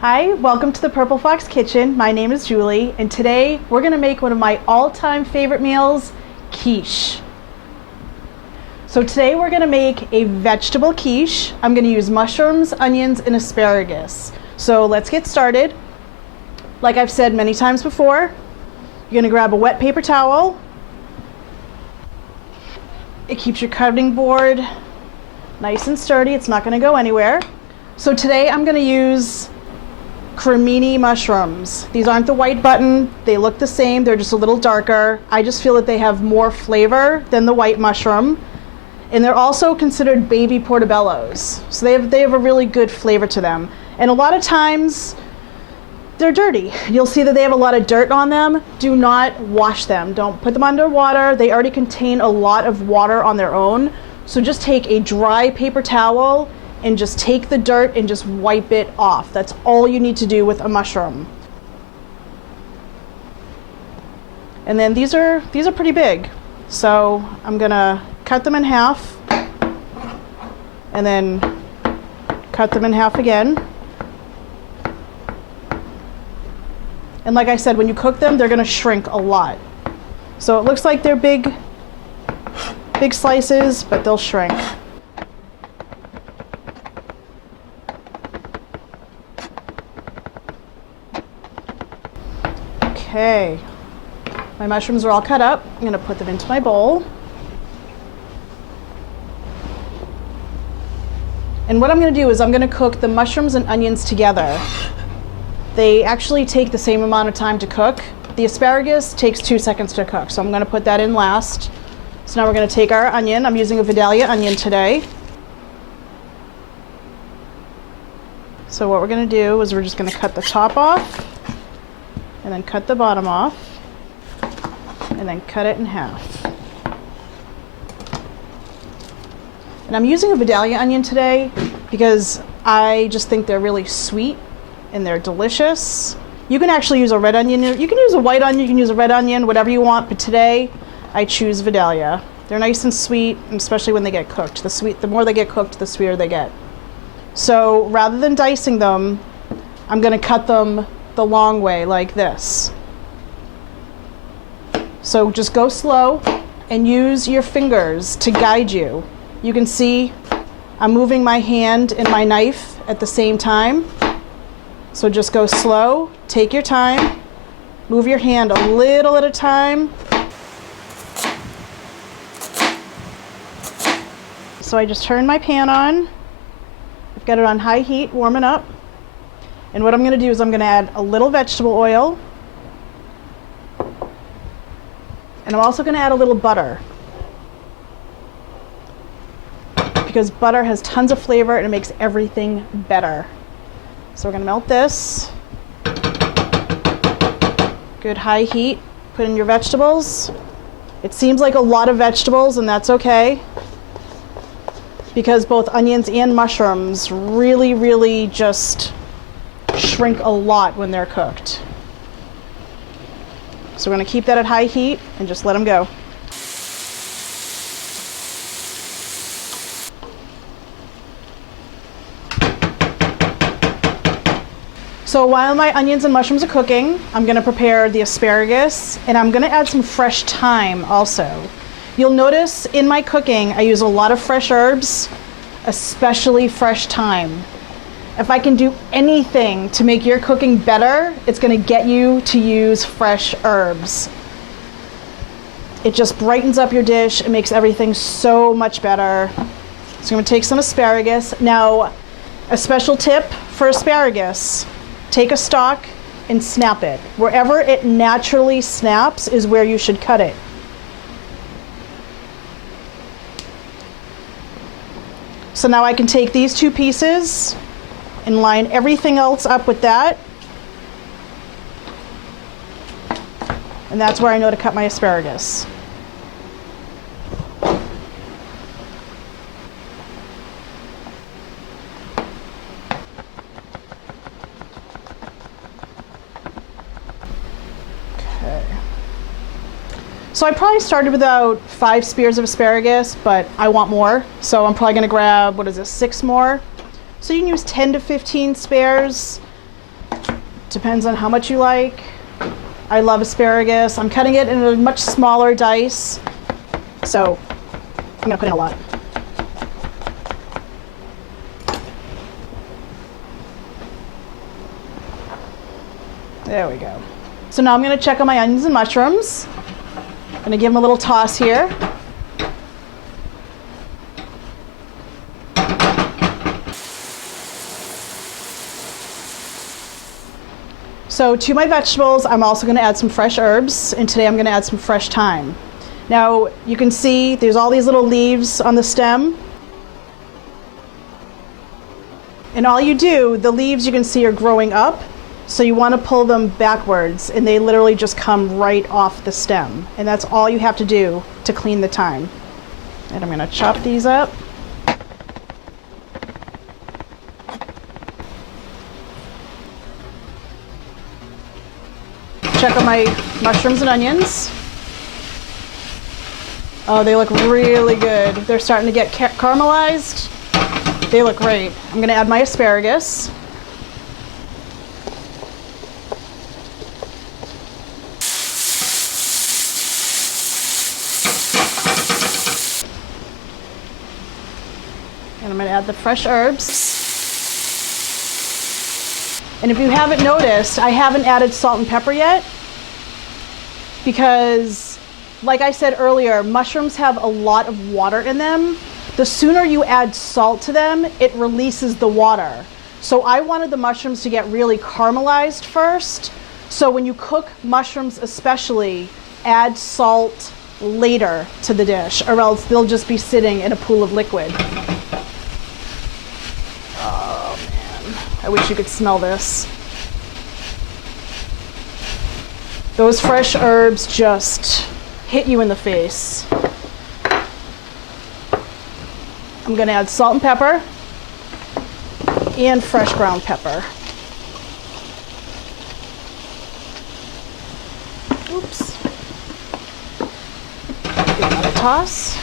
Hi, welcome to the Purple Fox Kitchen. My name is Julie, and today we're going to make one of my all-time favorite meals, quiche. So today we're going to make a vegetable quiche. I'm going to use mushrooms, onions, and asparagus. So let's get started. Like I've said many times before, you're going to grab a wet paper towel. It keeps your cutting board nice and sturdy. It's not going to go anywhere. So today I'm going to use cremini mushrooms. These aren't the white button. They look the same. They're just a little darker. I just feel that they have more flavor than the white mushroom. And they're also considered baby portobellos. So they have a really good flavor to them. And a lot of times they're dirty. You'll see that they have a lot of dirt on them. Do not wash them. Don't put them under water. They already contain a lot of water on their own. So just take a dry paper towel and just take the dirt and just wipe it off. That's all you need to do with a mushroom. And then these are pretty big. So I'm gonna cut them in half and then cut them in half again. And like I said, when you cook them, they're gonna shrink a lot. So it looks like they're big slices, but they'll shrink. Okay, my mushrooms are all cut up. I'm going to put them into my bowl. And what I'm going to do is I'm going to cook the mushrooms and onions together. They actually take the same amount of time to cook. The asparagus takes 2 seconds to cook, so I'm going to put that in last. So now we're going to take our onion. I'm using a Vidalia onion today. So what we're going to do is we're just going to cut the top off, and then cut the bottom off, and then cut it in half. And I'm using a Vidalia onion today because I just think they're really sweet and they're delicious. You can actually use a red onion. You can use a white onion, you can use a red onion, whatever you want, but today I choose Vidalia. They're nice and sweet, and especially when they get cooked. The more they get cooked, the sweeter they get. So rather than dicing them, I'm going to cut them the long way like this. So just go slow and use your fingers to guide you. You can see I'm moving my hand and my knife at the same time. So just go slow, take your time, move your hand a little at a time. So I just turned my pan on. I've got it on high heat, warming up. And what I'm going to do is I'm going to add a little vegetable oil. And I'm also going to add a little butter, because butter has tons of flavor and it makes everything better. So we're going to melt this. Good high heat. Put in your vegetables. It seems like a lot of vegetables, and that's okay, because both onions and mushrooms really just shrink a lot when they're cooked. So we're going to keep that at high heat and just let them go. So while my onions and mushrooms are cooking, I'm going to prepare the asparagus, and I'm going to add some fresh thyme also. You'll notice in my cooking I use a lot of fresh herbs, especially fresh thyme. If I can do anything to make your cooking better, it's going to get you to use fresh herbs. It just brightens up your dish. It makes everything so much better. So I'm going to take some asparagus. Now, a special tip for asparagus: take a stalk and snap it. Wherever it naturally snaps is where you should cut it. So now I can take these two pieces and line everything else up with that. And that's where I know to cut my asparagus. Okay. So I probably started with about 5 spears of asparagus, but I want more. So I'm probably gonna grab, 6 more? So you can use 10 to 15 spares. Depends on how much you like. I love asparagus. I'm cutting it in a much smaller dice, so I'm gonna put in a lot. There we go. So now I'm gonna check on my onions and mushrooms. I'm gonna give them a little toss here. So to my vegetables, I'm also going to add some fresh herbs, and today I'm going to add some fresh thyme. Now you can see there's all these little leaves on the stem. And all you do, the leaves you can see are growing up, so you want to pull them backwards, and they literally just come right off the stem. And that's all you have to do to clean the thyme. And I'm going to chop these up. Check on my mushrooms and onions. Oh, they look really good. They're starting to get caramelized. They look great. I'm going to add my asparagus. And I'm going to add the fresh herbs. And if you haven't noticed, I haven't added salt and pepper yet because, like I said earlier, mushrooms have a lot of water in them. The sooner you add salt to them, it releases the water. So I wanted the mushrooms to get really caramelized first. So when you cook mushrooms especially, add salt later to the dish, or else they'll just be sitting in a pool of liquid. I wish you could smell this. Those fresh herbs just hit you in the face. I'm going to add salt and pepper and fresh ground pepper. Oops. Give that a toss.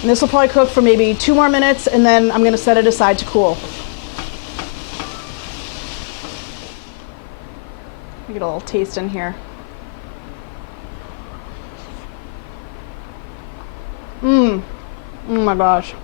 And this will probably cook for maybe 2 more minutes, and then I'm going to set it aside to cool. Get a little taste in here. Oh my gosh.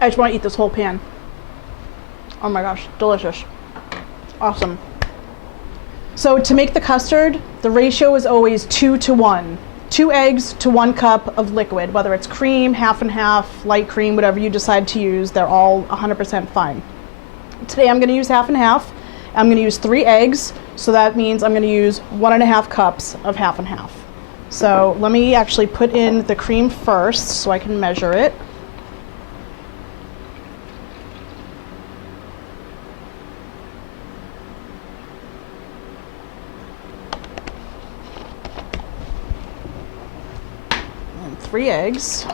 I just want to eat this whole pan. Oh my gosh, delicious. Awesome. So to make the custard, the ratio is always 2 to 1. 2 eggs to 1 cup of liquid, whether it's cream, half and half, light cream, whatever you decide to use, they're all 100% fine. Today I'm going to use half and half. I'm going to use 3 eggs, so that means I'm going to use 1.5 cups of half and half. So let me actually put in the cream first so I can measure it. And 3 eggs.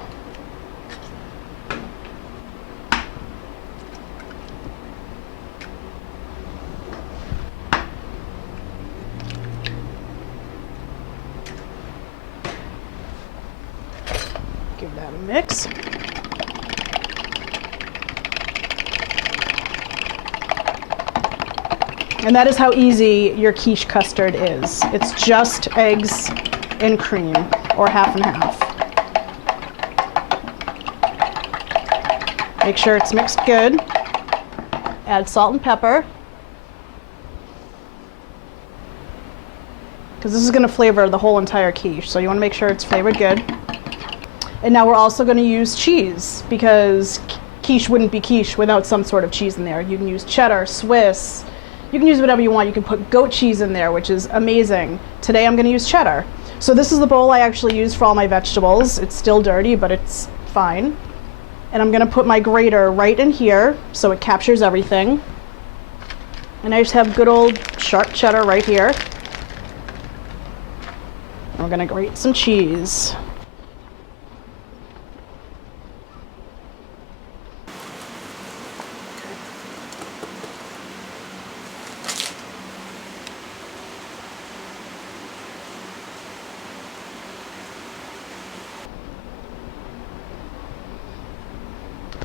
Give that a mix. And that is how easy your quiche custard is. It's just eggs and cream, or half and half. Make sure it's mixed good. Add salt and pepper, because this is going to flavor the whole entire quiche, so you want to make sure it's flavored good. And now we're also going to use cheese, because quiche wouldn't be quiche without some sort of cheese in there. You can use cheddar, Swiss, you can use whatever you want. You can put goat cheese in there, which is amazing. Today I'm going to use cheddar. So this is the bowl I actually use for all my vegetables. It's still dirty, but it's fine. And I'm going to put my grater right in here so it captures everything. And I just have good old sharp cheddar right here. And we're going to grate some cheese.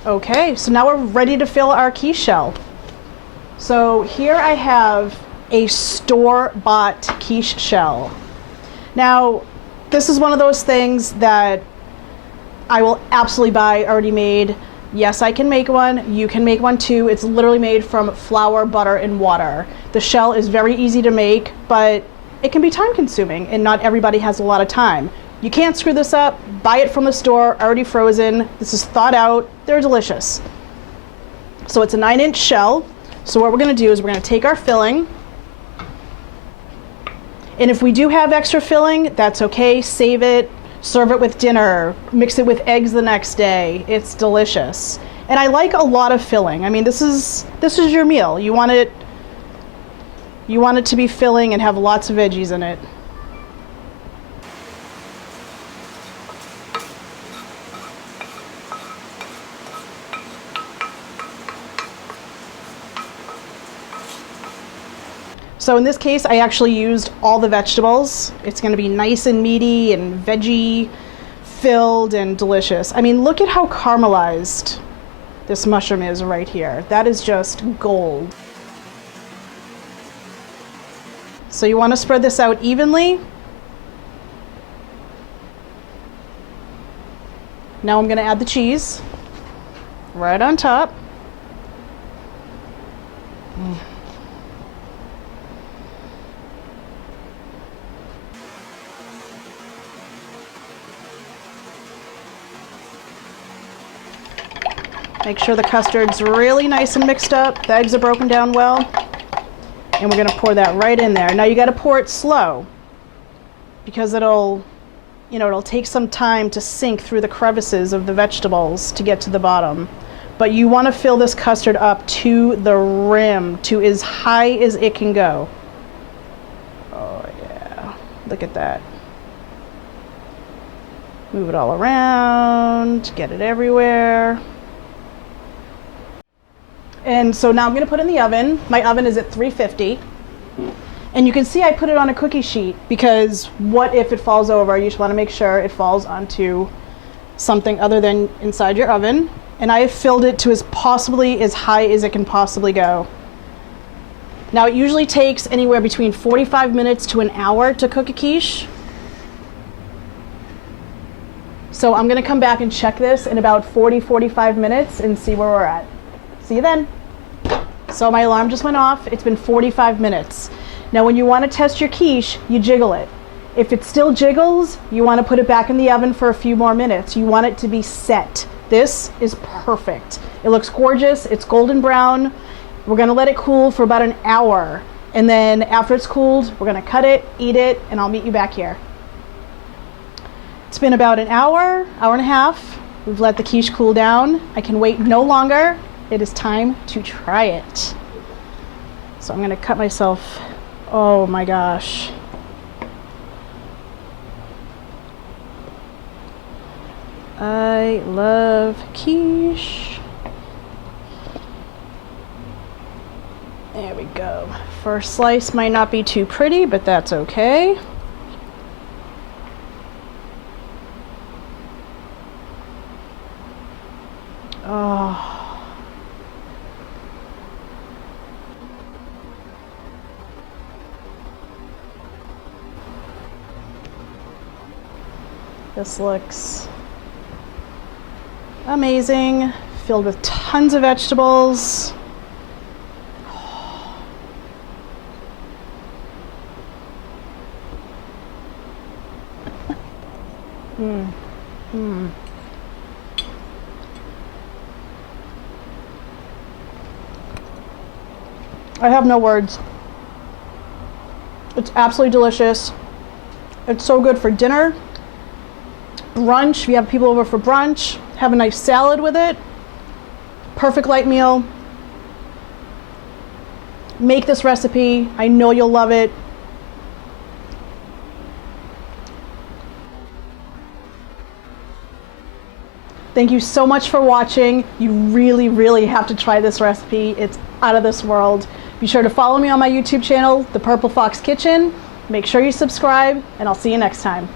Okay, so now we're ready to fill our quiche shell. So here I have a store-bought quiche shell. Now, this is one of those things that I will absolutely buy already made. Yes, I can make one. You can make one too. It's literally made from flour, butter, and water. The shell is very easy to make, but it can be time consuming and not everybody has a lot of time. You can't screw this up. Buy it from the store, already frozen. This is thawed out. They're delicious. So it's a 9-inch shell. So what we're gonna do is we're gonna take our filling, and if we do have extra filling, that's okay. Save it, serve it with dinner, mix it with eggs the next day. It's delicious. And I like a lot of filling. I mean, this is your meal. You want it to be filling and have lots of veggies in it. So in this case, I actually used all the vegetables. It's gonna be nice and meaty and veggie filled and delicious. I mean, look at how caramelized this mushroom is right here. That is just gold. So you wanna spread this out evenly. Now I'm gonna add the cheese right on top. Make sure the custard's really nice and mixed up. The eggs are broken down well. And we're gonna pour that right in there. Now you gotta pour it slow because it'll take some time to sink through the crevices of the vegetables to get to the bottom. But you wanna fill this custard up to the rim, to as high as it can go. Oh yeah, look at that. Move it all around, get it everywhere. And so now I'm gonna put it in the oven. My oven is at 350. And you can see I put it on a cookie sheet because what if it falls over? You just wanna make sure it falls onto something other than inside your oven. And I have filled it to as high as it can possibly go. Now it usually takes anywhere between 45 minutes to an hour to cook a quiche. So I'm gonna come back and check this in about 45 minutes and see where we're at. See you then. So my alarm just went off. It's been 45 minutes. Now when you want to test your quiche, you jiggle it. If it still jiggles, you want to put it back in the oven for a few more minutes. You want it to be set. This is perfect. It looks gorgeous. It's golden brown. We're going to let it cool for about an hour. And then after it's cooled, we're going to cut it, eat it, and I'll meet you back here. It's been about an hour and a half. We've let the quiche cool down. I can wait no longer. It is time to try it. So I'm gonna cut myself, oh my gosh. I love quiche. There we go. First slice might not be too pretty, but that's okay. Oh. This looks amazing, filled with tons of vegetables. I have no words. It's absolutely delicious. It's so good for dinner. Brunch, if you have people over for brunch, have a nice salad with it. Perfect light meal. Make this recipe. I know you'll love it. Thank you so much for watching. You really, really have to try this recipe. It's out of this world. Be sure to follow me on my YouTube channel, The Purple Fox Kitchen. Make sure you subscribe, and I'll see you next time.